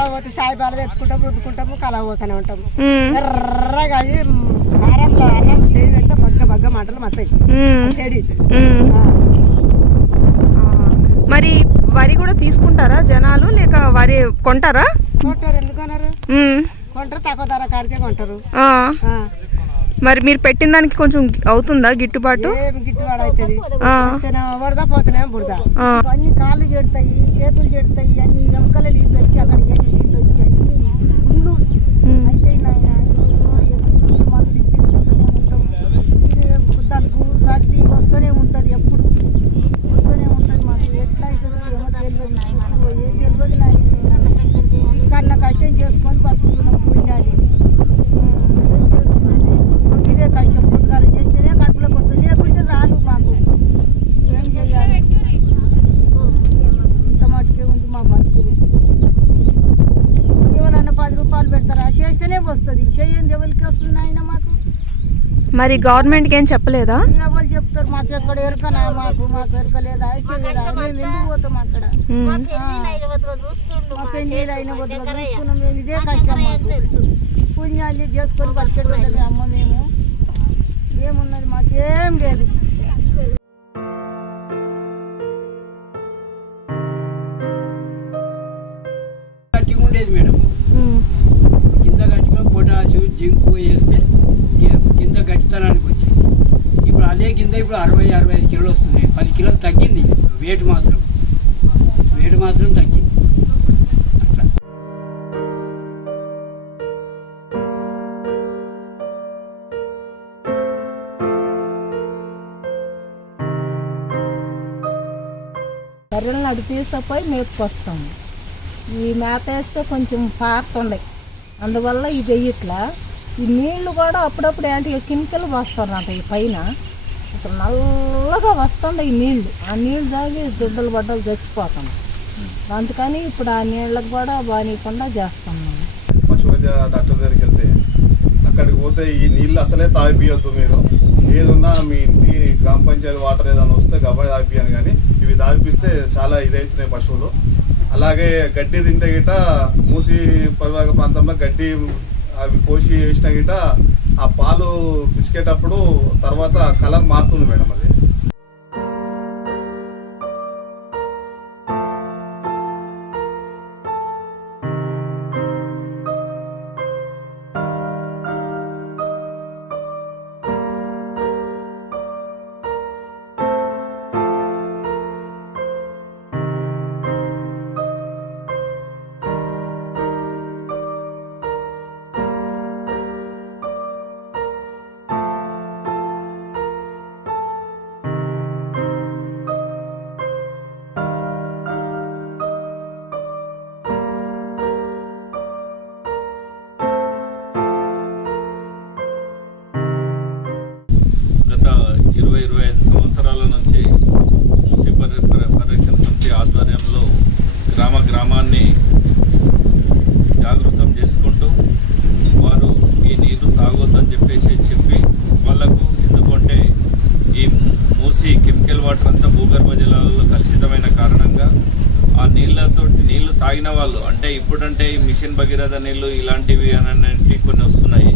కలవ పోతే సాయి బాల తెచ్చుకుంటాము రుద్దుకుంటాము కలవ పోతూనే ఉంటాము ఎర్రగా కారంలో అన్నం చేయి పెడితే బగ్గ మంటలు మత్తాయి చెడి. మరి వరి కూడా తీసుకుంటారా జనాలు లేక వరి కొంటారా? కొంటారు. ఎందుకు కొనరు? కొంటారు, తక్కువ ధర కాడికే కొంటారు. మరి మీరు పెట్టిన దానికి కొంచెం అవుతుందా గిట్టుబాటు? ఏమి గిట్టుబాటు అవుతుంది? వరద పోతేనే బురద, అన్ని కాళ్ళు చెడతాయి, చేతులు చెడతాయి, అన్ని ఎముకల నీళ్ళు వచ్చి అక్కడ ఏమి నీళ్ళు వచ్చి అన్ని గుండ్లు అయితే మందులు ఇప్పించుకుంటూనే ఉంటాం. దగ్గు సర్ది వస్తూనే ఉంటుంది, ఎప్పుడు వస్తూనే ఉంటుంది. మాకు ఎట్లా అవుతుందో ఏమో తెలియదు, ఏం తెలియదు. కన్నా కష్టం చేసుకొని బతుకుతున్నాం. పుణ్యాలి ఇదే కష్టం, పొద్దుగాలు చేస్తేనే కడుపులో పోతుంది, లేకుంటే రాదు. మాకు ఏం చేయాలి? ఇంత మటుకే ఉంది మా బతుకులు. ఎవరన్నా 10 రూపాయలు పెడతారా? చేస్తేనే వస్తుంది, చేయండి ఎవరికి వస్తుంది ఆయన మాకు. మరి గవర్నమెంట్కి ఏం చెప్పలేదా? ఎవరు చెప్తారు? మాకు ఎక్కడ ఎరకనా? మాకు ఎరకలేదా? చేయదా? మేము ఎందుకు పోతాం అక్కడ? మా పెళ్ళిళ్ళు అయిన వద్దు చూసుకున్నాం. మేము ఇదే కష్టం. మాకు పుణ్యాలు చేసుకొని బతికేటోళ్ళమే అమ్మ. మేము ఏమున్నది? మాకేం లేదు. గట్టిగా ఉండేది మేడం, కింద గట్టిగా పొటాషు జింకు వేస్తే కింద గట్టితనానికి వచ్చింది. ఇప్పుడు అదే కింద ఇప్పుడు 60-65 కిలోలు వస్తున్నాయి. 10 కిలోలు తగ్గింది వెయిట్ మాత్రం తగ్గింది. అట్లా బర్రెలను అడిగి తీసుకుపోయి మేపుకొస్తాము. ఈ మేత వేస్తే కొంచెం పారుతుండే, అందువల్ల ఇది వెయ్యట్లా. ఈ నీళ్లు కూడా అప్పుడప్పుడు ఏంటి కెమికల్ పోస్తారంట ఈ పైన, అసలు నల్లగా వస్తుండే ఈ నీళ్లు. ఆ నీళ్ళు తాగి దుడ్డలు బడ్డలు చచ్చిపోతాం. అందుకని ఇప్పుడు ఆ నీళ్ళకు కూడా బానీయకుండా చేస్తున్నాం. పశు వైద్య డాక్టర్ దగ్గరికి వెళ్తే అక్కడికి పోతే ఈ నీళ్ళు అసలే తాగిపియొద్దు, మీరు ఏదున్నా మీ ఇంటి గ్రామ పంచాయతీ వాటర్ ఏదైనా వస్తే గబ్బాయి తాగిపియాను, కానీ ఇవి తాగిపిస్తే చాలా ఇదవుతున్నాయి పశువులు. అలాగే గడ్డి తింటే గిట మూసి పరివాహక ప్రాంతంలో గడ్డి అవి కోసి వేసిన గిట ఆ పాలు పిసికేటప్పుడు తర్వాత కలర్ మారుతుంది మేడం. అది గత 20-25 సంవత్సరాల నుంచి మూసీ పరిరక్షణ సమితి ఆధ్వర్యంలో గ్రామాన్ని జాగృతం చేసుకుంటూ వారు ఈ నీళ్లు తాగొద్దని చెప్పి వాళ్లకు, ఎందుకంటే ఈ మూసీ కెమికల్ వాటర్ అంతా భూగర్భ జలాలలో కలుషితమైన కారణంగా ఆ నీళ్లు తాగిన వాళ్ళు, అంటే ఇప్పుడంటే మిషన్ భగీరథ నీళ్లు ఇలాంటివి అనేవి కొన్ని వస్తున్నాయి.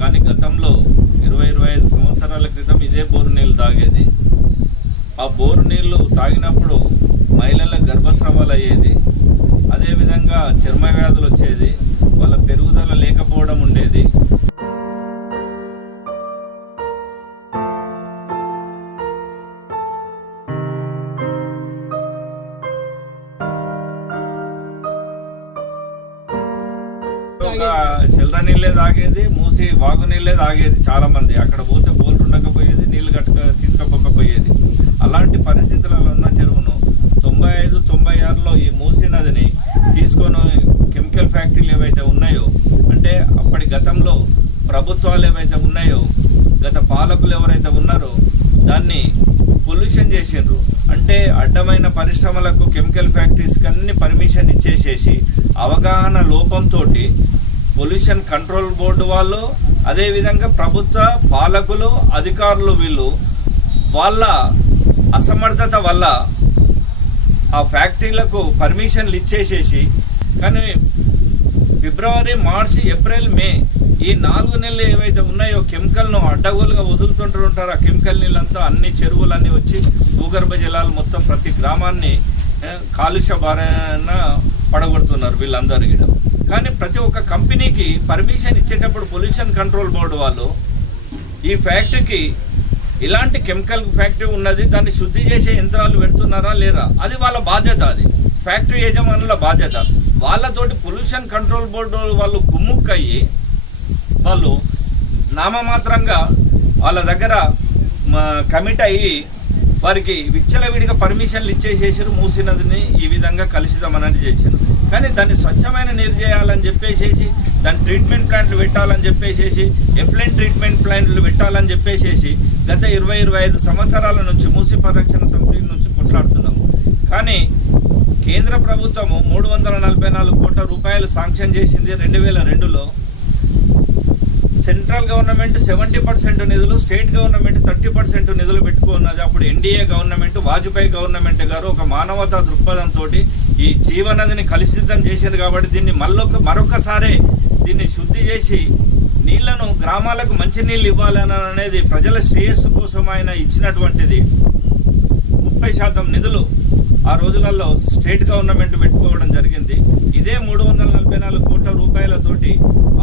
కానీ గతంలో 20-25 సంవత్సరాల క్రితం ఇదే బోరు నీళ్ళు తాగేది. ఆ బోరు నీళ్లు తాగినప్పుడు మహిళలకు గర్భస్రావాలు అయ్యేది, అదేవిధంగా చర్మ వ్యాధులు వచ్చేది, వాళ్ళ పెరుగుదల లేకపోవడం ఉండేది. చెల్ర నీళ్ళే తాగేది, మూసి వాగు నీళ్ళే తాగేది చాలా మంది. అక్కడ పోతే బోల్ట్ ఉండకపోయేది, నీళ్లు తీసుకపోకపోయేది. అలాంటి పరిస్థితులలో ఉన్న చెరువును 95-96లో ఈ మూసీ నదిని తీసుకొని కెమికల్ ఫ్యాక్టరీలు ఏవైతే ఉన్నాయో, అంటే అప్పటి గతంలో ప్రభుత్వాలు ఏవైతే ఉన్నాయో, గత పాలకులు ఎవరైతే ఉన్నారో దాన్ని పొల్యూషన్ చేసిండ్రు. అంటే అడ్డమైన పరిశ్రమలకు, కెమికల్ ఫ్యాక్టరీస్కి అన్ని పర్మిషన్ ఇచ్చేసేసి అవగాహన లోపంతో పొల్యూషన్ కంట్రోల్ బోర్డు వాళ్ళు, అదేవిధంగా ప్రభుత్వ పాలకులు, అధికారులు వీళ్ళు వాళ్ళ అసమర్థత వల్ల ఆ ఫ్యాక్టరీలకు పర్మిషన్లు ఇచ్చేసేసి కానీ ఫిబ్రవరి, మార్చి, ఏప్రిల్, మే ఈ 4 నెలలు ఏవైతే ఉన్నాయో కెమికల్ను అడ్డగోలుగా వదులుతుంటారు. ఆ కెమికల్ నీళ్ళంతా అన్ని చెరువులన్నీ వచ్చి భూగర్భ జలాలు మొత్తం ప్రతి గ్రామాన్ని కాలుష్య బారిన పడగొడుతున్నారు వీళ్ళందరూ కూడా. కానీ ప్రతి ఒక్క కంపెనీకి పర్మిషన్ ఇచ్చేటప్పుడు పొల్యూషన్ కంట్రోల్ బోర్డు వాళ్ళు ఈ ఫ్యాక్టరీకి ఇలాంటి కెమికల్ ఫ్యాక్టరీ ఉన్నది, దాన్ని శుద్ధి చేసే యంత్రాలు పెడుతున్నారా లేరా, అది వాళ్ళ బాధ్యత. అది ఫ్యాక్టరీ యజమానుల బాధ్యత. వాళ్ళతోటి పొల్యూషన్ కంట్రోల్ బోర్డు వాళ్ళు గుమ్ముక్కయ్యి వాళ్ళు నామమాత్రంగా వాళ్ళ దగ్గర కమిట్ అయ్యి వారికి విచ్చలవిడిగా పర్మిషన్లు ఇచ్చేసేసారు. మూసీ నదిని ఈ విధంగా కలుషితమని చేశారు. కానీ దాన్ని స్వచ్ఛమైన నీరు చేయాలని చెప్పేసేసి, దాని ట్రీట్మెంట్ ప్లాంట్లు పెట్టాలని చెప్పేసేసి, ఎఫ్లైన్ ట్రీట్మెంట్ ప్లాంట్లు పెట్టాలని చెప్పేసేసి గత 20-25 సంవత్సరాల నుంచి మూసీ పరిరక్షణ సమితి నుంచి కొట్లాడుతున్నాము. కానీ కేంద్ర ప్రభుత్వము 344 కోట్ల రూపాయలు శాంక్షన్ చేసింది 2002లో. సెంట్రల్ గవర్నమెంట్ 70% నిధులు, స్టేట్ గవర్నమెంట్ 30% నిధులు పెట్టుకున్నది. అప్పుడు ఎన్డీఏ గవర్నమెంట్, వాజ్పేయి గవర్నమెంట్ గారు ఒక మానవతా దృక్పథంతో ఈ జీవనదిని కలుషితం చేశారు. కాబట్టి దీన్ని మరొకసారి దీన్ని శుద్ధి చేసి నీళ్లను గ్రామాలకు మంచి నీళ్ళు ఇవ్వాలని అనేది ప్రజల శ్రేయస్సు కోసం ఆయన ఇచ్చినటువంటిది. 30% నిధులు ఆ రోజులలో స్టేట్ గవర్నమెంట్ పెట్టుకోవడం జరిగింది. ఇదే 344 కోట్ల రూపాయలతోటి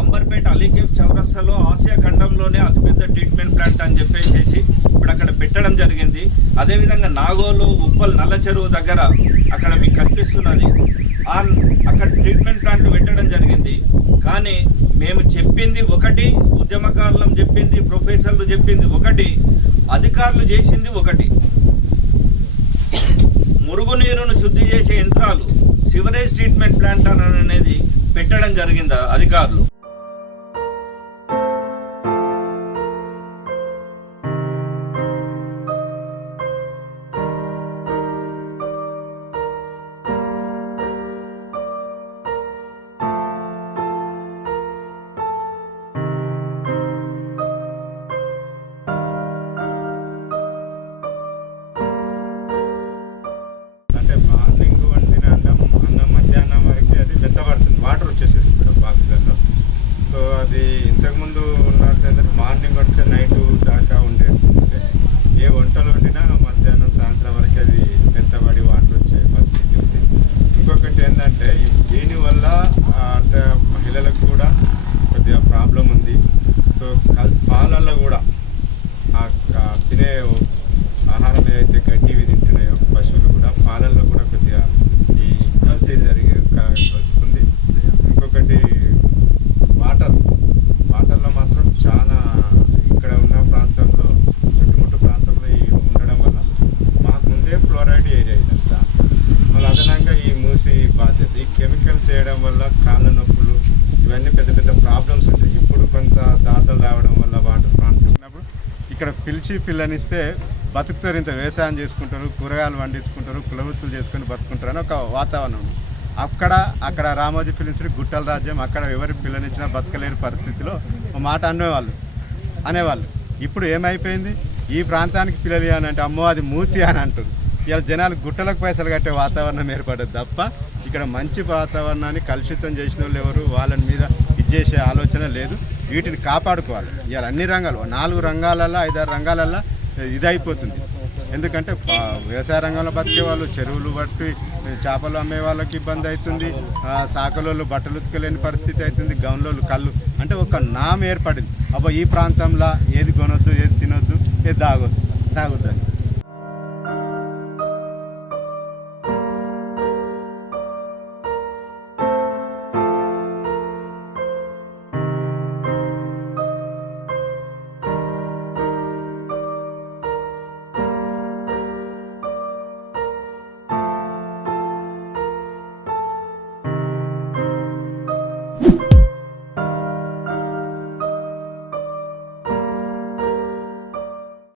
అంబర్పేట అలీకేఫ్ చౌరస్తాలో ఆసియా ఖండంలోనే అతిపెద్ద ట్రీట్మెంట్ ప్లాంట్ అని చెప్పేసి ఇప్పుడు అక్కడ పెట్టడం జరిగింది. అదేవిధంగా నాగోలు, ఉప్పల్, నల్ల చెరువు దగ్గర అక్కడ మీకు కనిపిస్తున్నది, అక్కడ ట్రీట్మెంట్ ప్లాంట్ పెట్టడం జరిగింది. కానీ మేము చెప్పింది ఒకటి, ఉద్యమకారులం చెప్పింది, ప్రొఫెసర్లు చెప్పింది ఒకటి, అధికారులు చేసింది ఒకటి. మురుగునీరును శుద్ధి చేసే యంత్రాలు, సివరేజ్ ట్రీట్మెంట్ ప్లాంట్ అనేది పెట్టడం జరిగింది అధికారులు. మార్నింగ్ వండిన అన్నం మధ్యాహ్నం వరకు అది మెత్తబడుతుంది, వాటర్ వచ్చేసేస్తుంది మేడం బాక్స్లలో. సో అది ఇంతకుముందు ఉన్నట్టు మార్నింగ్ వండితే నైట్ దాకా ఉండేది. ఏ వంటలు వండినా మధ్యాహ్నం, సాయంత్రం వరకు అది మెత్తబడి వాటర్ వచ్చే పరిస్థితి ఉంది. ఇంకొకటి ఏంటంటే దీనివల్ల అంటే మహిళలకు కూడా కొద్దిగా ప్రాబ్లం ఉంది. సో పాలల్లో కూడా తినే ఆహారం ఏదైతే గడ్డి తింటున్నాయో పశువులు కూడా పాలల్లో కూడా కొద్దిగా ఈ కల్తీ వస్తుంది. ఇంకొకటి వాటర్లో మాత్రం చాలా ఇక్కడ ఉన్న ప్రాంతంలో, చుట్టుముట్టు ప్రాంతంలో ఈ ఉండడం వల్ల మాకు ముందే ఫ్లోరైడ్ ఏరియా ఇదంతా. మళ్ళీ అదనంగా ఈ మూసి బాధ్యత, ఈ కెమికల్స్ వేయడం వల్ల కాళ్ళ నొప్పులు ఇవన్నీ పెద్ద పెద్ద ప్రాబ్లమ్స్ ఉంటాయి. ఇప్పుడు కొంత దాతలు రావడం వల్ల వాటర్ ప్రాంతం ఉన్నప్పుడు ఇక్కడ పిల్లనిస్తే బతుకుతారు, ఇంత వ్యవసాయం చేసుకుంటారు, కూరగాయలు పండించుకుంటారు, కులవృత్తులు చేసుకొని బతుకుంటారు అని ఒక వాతావరణం. అక్కడ రామోజీ ఫిలిమ్స్ గుట్టల రాజ్యం, అక్కడ ఎవరి పిల్లనిచ్చినా బతకలేని పరిస్థితిలో ఒక మాట అనేవాళ్ళు. ఇప్పుడు ఏమైపోయింది, ఈ ప్రాంతానికి పిల్లలు అని అంటే అమ్మో అది మూసి అని అంటారు. ఇలా జనాలు గుట్టలకు పైసలు కట్టే వాతావరణం ఏర్పడదు తప్ప ఇక్కడ మంచి వాతావరణాన్ని కలుషితం చేసిన వాళ్ళు ఎవరు, వాళ్ళ మీద చేసే ఆలోచన లేదు. వీటిని కాపాడుకోవాలి. ఇవాళ అన్ని రంగాలు, 4 రంగాలలో 5-6 రంగాలలో ఇదైపోతుంది. ఎందుకంటే వ్యవసాయ రంగంలో బతికే వాళ్ళు చెరువులు బట్టి చేపలు అమ్మే వాళ్ళకి ఇబ్బంది అవుతుంది, సాకలోళ్ళు బట్టలు ఉతకలేని పరిస్థితి అవుతుంది, గౌన్లోళ్ళు కళ్ళు అంటే ఒక నామ ఏర్పడింది. అబ్బా ఈ ప్రాంతంలో ఏది కొనొద్దు, ఏది తినొద్దు, ఏది తాగొద్దు.